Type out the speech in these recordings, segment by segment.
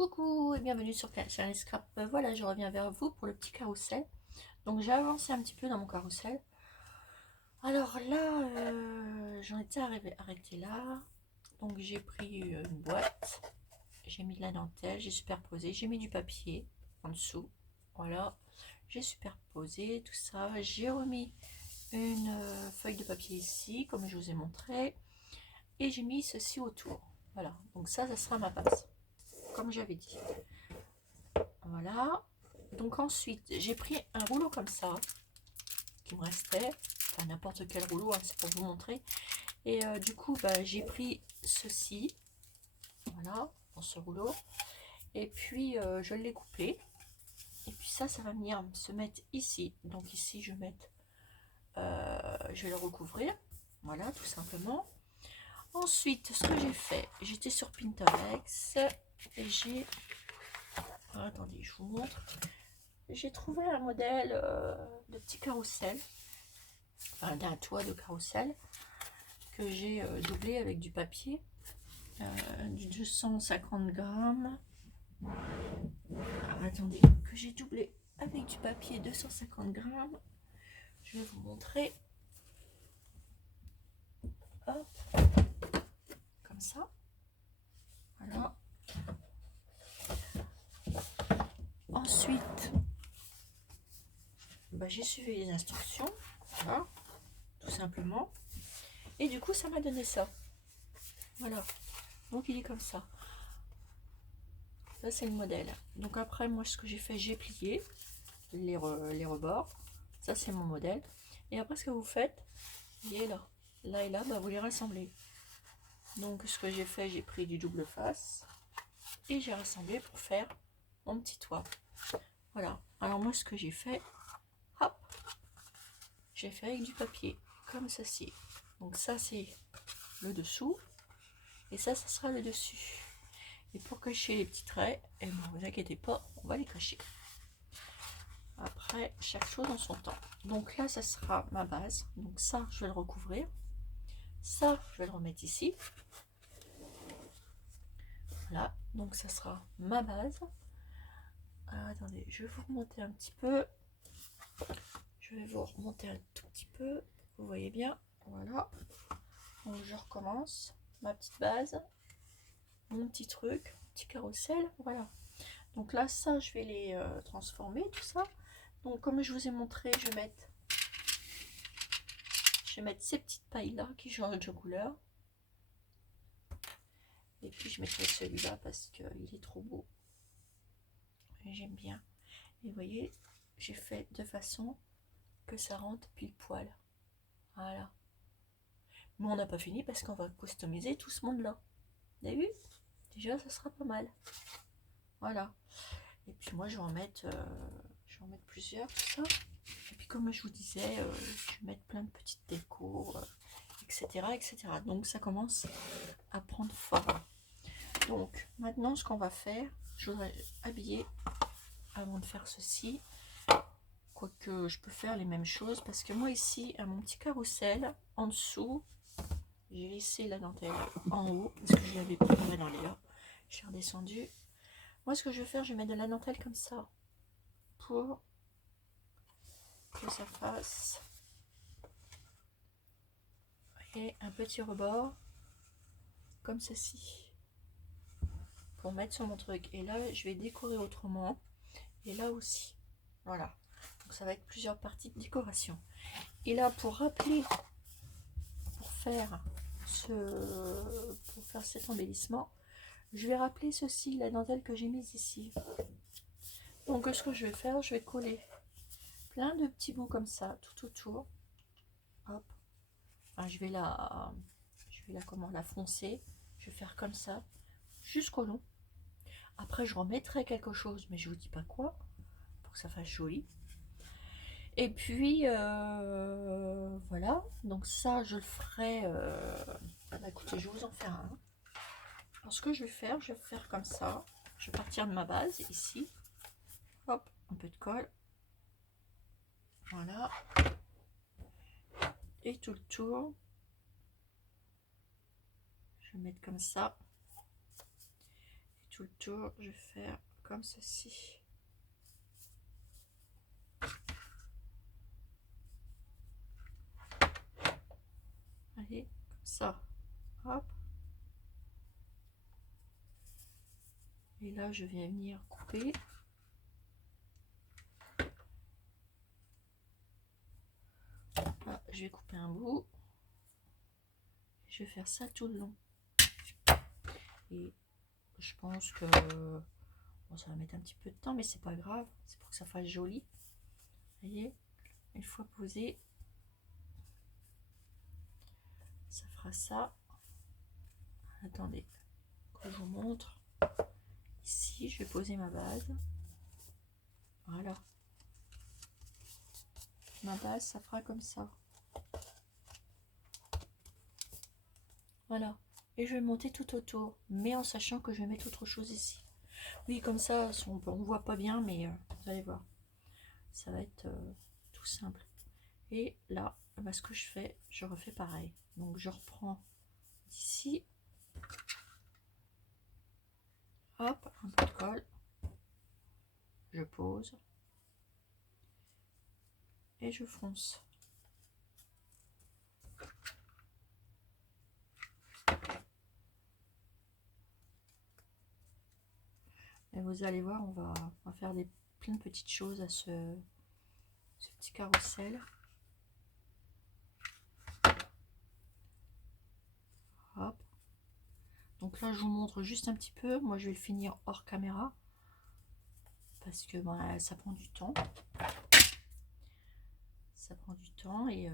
Coucou et bienvenue sur Channel Scrap. Voilà, je reviens vers vous pour le petit carrousel. Donc j'ai avancé un petit peu dans mon carrousel. Alors là, j'en étais arrêté là. Donc j'ai pris une boîte, j'ai mis de la dentelle, j'ai superposé, j'ai mis du papier en dessous. Voilà, j'ai superposé tout ça. J'ai remis une feuille de papier ici, comme je vous ai montré. Et j'ai mis ceci autour. Voilà, donc ça sera ma base, comme j'avais dit. Voilà. Donc ensuite, j'ai pris un rouleau comme ça, qui me restait. Enfin, n'importe quel rouleau, hein, c'est pour vous montrer. Et du coup, bah, j'ai pris ceci. Voilà, dans ce rouleau. Et puis, je l'ai coupé. Et puis ça va venir se mettre ici. Donc ici, je vais le recouvrir. Voilà, tout simplement. Ensuite, ce que j'ai fait, j'étais sur Pinterest. Et j'ai... Attendez, je vous montre. J'ai trouvé un modèle de petit carrousel, enfin d'un toit de carrousel, que j'ai doublé avec du papier, du 250 grammes. Alors, attendez, que j'ai doublé avec du papier 250 grammes. Je vais vous montrer. Hop, comme ça. Voilà. Ensuite, bah, j'ai suivi les instructions. Voilà, tout simplement. Et du coup, ça m'a donné ça. Voilà. Donc, il est comme ça. Ça, c'est le modèle. Donc, après, moi, ce que j'ai fait, j'ai plié les rebords. Ça, c'est mon modèle. Et après, ce que vous faites, il est là. Là et là, bah, vous les rassemblez. Donc, ce que j'ai fait, j'ai pris du double face. Et j'ai rassemblé pour faire mon petit toit. Voilà. Alors, moi, ce que j'ai fait, hop, j'ai fait avec du papier, comme ceci. Donc, ça, c'est le dessous. Et ça sera le dessus. Et pour cacher les petits traits, et ne vous inquiétez pas, on va les cacher. Après, chaque chose en son temps. Donc là, ça sera ma base. Donc ça, je vais le recouvrir. Ça, je vais le remettre ici. Voilà, donc ça sera ma base. Alors, attendez, je vais vous remonter un petit peu. Je vais vous remonter un tout petit peu. Vous voyez bien. Voilà. Donc je recommence. Ma petite base. Mon petit truc. Petit carrousel. Voilà. Donc là, ça, je vais les transformer, tout ça. Donc comme je vous ai montré, je vais mettre ces petites pailles là qui changent de couleur. Et puis je mettrai celui-là parce qu'il est trop beau. J'aime bien. Et vous voyez, j'ai fait de façon que ça rentre pile poil. Voilà. Mais on n'a pas fini parce qu'on va customiser tout ce monde-là. Vous avez vu? Déjà, ça sera pas mal. Voilà. Et puis moi, je vais en mettre plusieurs, tout ça. Et puis comme je vous disais, je vais mettre plein de petites décos, etc., etc. Donc ça commence à prendre forme. Donc maintenant, ce qu'on va faire, je voudrais habiller avant de faire ceci. Quoique je peux faire les mêmes choses parce que moi ici, à mon petit carrousel, en dessous, j'ai laissé la dentelle en haut parce que je l'avais préparé dans les là. Je suis redescendue. Moi, ce que je vais faire, je vais mettre de la dentelle comme ça pour que ça fasse et un petit rebord comme ceci pour mettre sur mon truc. Et là, je vais décorer autrement. Et là aussi. Voilà. Donc ça va être plusieurs parties de décoration. Et là, pour rappeler, pour faire cet embellissement, je vais rappeler ceci, la dentelle que j'ai mise ici. Donc ce que je vais faire, je vais coller plein de petits bouts comme ça tout autour. Hop. Enfin, comment la foncer. Je vais faire comme ça jusqu'au long. Après, je remettrai quelque chose, mais je vous dis pas quoi, pour que ça fasse joli. Et puis voilà. Donc ça, je le ferai. Bah, écoutez, je vais vous en faire un. Alors ce que je vais faire comme ça. Je vais partir de ma base ici. Hop, un peu de colle. Voilà. Et tout le tour. Je vais mettre comme ça. Et tout le tour, je vais faire comme ceci. Allez, comme ça. Hop. Et là, je viens venir couper. Là, je vais couper un bout. Je vais faire ça tout le long. Et je pense que bon, ça va mettre un petit peu de temps, mais c'est pas grave. C'est pour que ça fasse joli. Vous voyez, une fois posé, ça fera ça. Attendez, que je vous montre. Ici, je vais poser ma base. Voilà. Ma base, ça fera comme ça. Voilà. Et je vais monter tout autour, mais en sachant que je vais mettre autre chose ici. Oui, comme ça, on voit pas bien, mais vous allez voir. Ça va être tout simple. Et là, bah, ce que je fais, je refais pareil. Donc, je reprends d'ici. Hop, un peu de colle. Je pose. Et je fonce. Et vous allez voir, on va faire plein de petites choses à ce petit carrousel. Hop. Donc là, je vous montre juste un petit peu. Moi, je vais le finir hors caméra. Parce que bah, ça prend du temps. Ça prend du temps et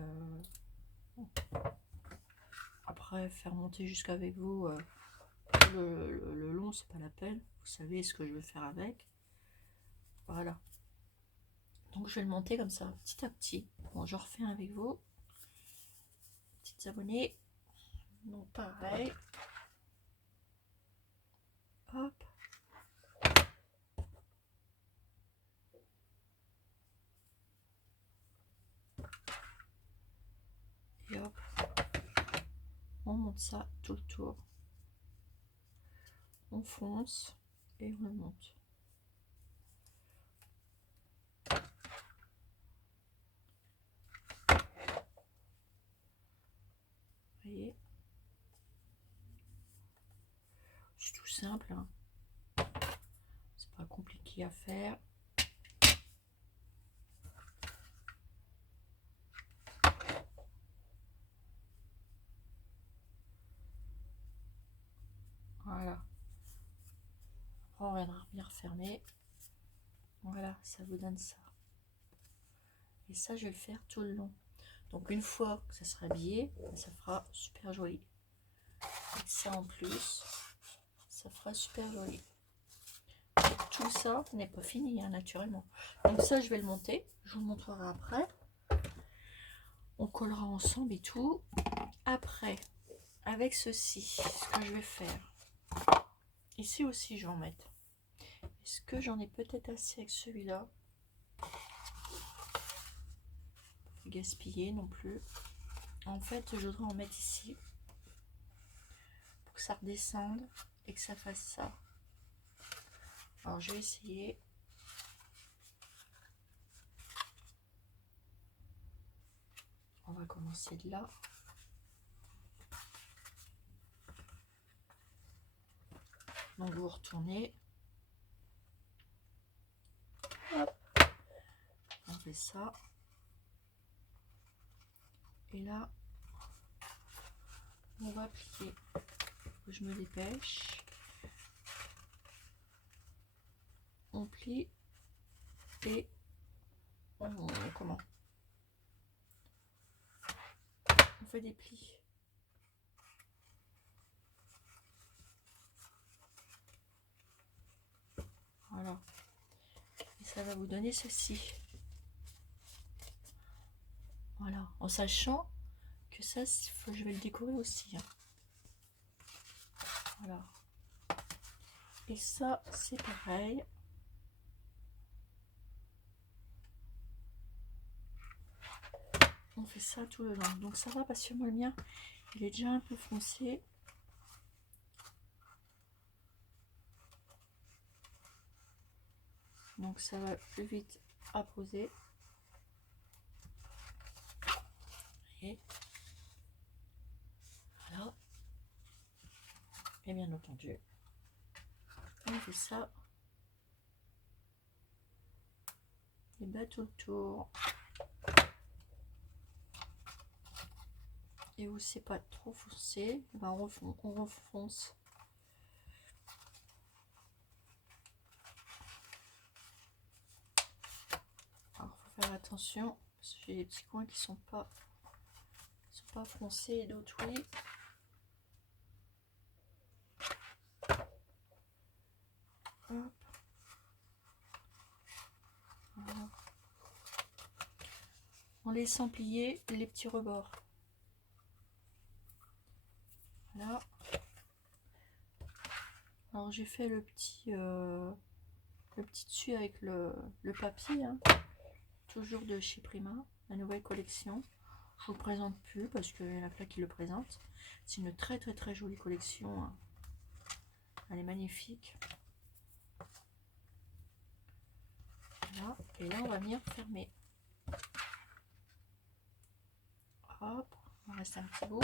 après, faire monter jusqu'avec vous le long, c'est pas la peine. Vous savez ce que je veux faire avec. Voilà. Donc, je vais le monter comme ça, petit à petit. Bon, je refais avec vous. Petites abonnées. Donc, pareil. Hop. Et hop. On monte ça tout le tour. On fonce et on le monte. Vous voyez, c'est tout simple, hein. C'est pas compliqué à faire. Voilà. Après, on viendra bien refermer. Voilà, ça vous donne ça. Et ça, je vais le faire tout le long. Donc, une fois que ça sera habillé, ça fera super joli. Et ça, en plus, ça fera super joli. Tout ça n'est pas fini, hein, naturellement. Donc ça, je vais le monter. Je vous le montrerai après. On collera ensemble et tout. Après, avec ceci, ce que je vais faire. Ici aussi, je vais en mettre. Est-ce que j'en ai peut-être assez avec celui-là? Gaspiller non plus. En fait, je voudrais en mettre ici. Pour que ça redescende et que ça fasse ça. Alors, je vais essayer. On va commencer de là. Donc, vous retournez. Hop. On fait ça. Et là, on va plier. Je me dépêche. On plie et on fait des plis. Voilà. Et ça va vous donner ceci. Voilà. En sachant que ça, je vais le décorer aussi. Hein. Voilà. Et ça, c'est pareil. On fait ça tout le long. Donc ça va parce que moi, le mien, il est déjà un peu foncé. donc ça va plus vite à poser. Et voilà. Et bien entendu, on fait ça et bien tout le tour. Et où c'est pas trop foncé, ben on refonce. Alors faut faire attention parce que j'ai des petits coins qui sont pas foncés et d'autres oui. Hop. Voilà. En laissant plier les petits rebords. Voilà. Alors j'ai fait le petit dessus avec le papier, hein, toujours de chez Prima, la nouvelle collection. Je vous le présente plus parce qu'il y en a plein qui le présentent. C'est une très jolie collection, hein. Elle est magnifique. Voilà. Et là on va venir fermer. Hop, il reste un petit bout.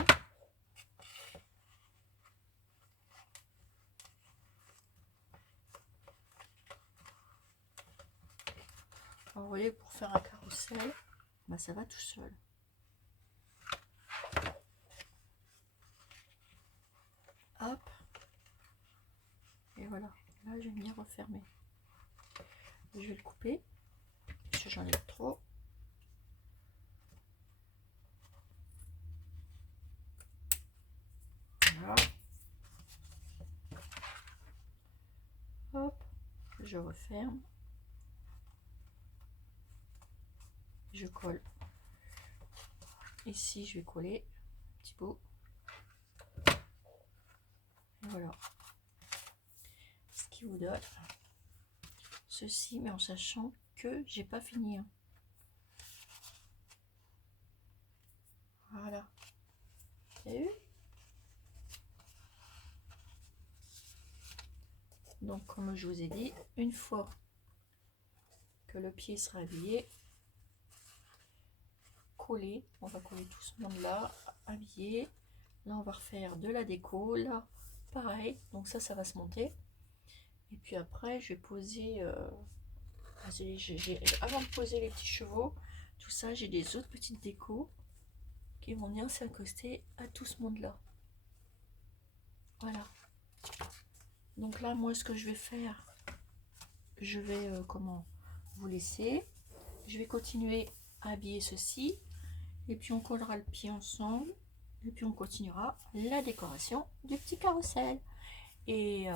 Alors, vous voyez, pour faire un carrousel, bah, ça va tout seul. Hop. Et voilà. Là, je vais venir refermer. Je vais le couper. Parce que j'en ai trop. Voilà. Hop. Je referme. Je colle. Ici, je vais coller un petit bout. Et voilà. Ce qui vous donne ceci, mais en sachant que j'ai pas fini, hein. Voilà. Vous avez vu? Donc, comme je vous ai dit, une fois que le pied sera habillé, collé, on va coller tout ce monde là, habillé. Là, on va refaire de la déco. Là, pareil. Donc ça va se monter. Et puis après, je vais poser. Avant de poser les petits chevaux, tout ça, j'ai des autres petites décos qui vont bien s'accoster à tout ce monde-là. Voilà. Donc là, moi, ce que je vais faire, je vais vous laisser. Je vais continuer à habiller ceci. Et puis on collera le pied ensemble. Et puis on continuera la décoration du petit carrousel. Et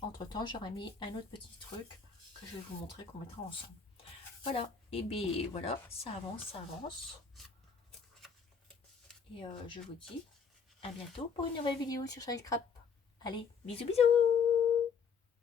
entre temps, j'aurais mis un autre petit truc que je vais vous montrer, qu'on mettra ensemble. Voilà. Et bien voilà, ça avance, ça avance. Et je vous dis à bientôt pour une nouvelle vidéo sur Charlie Scrap. Allez, bisous bisous.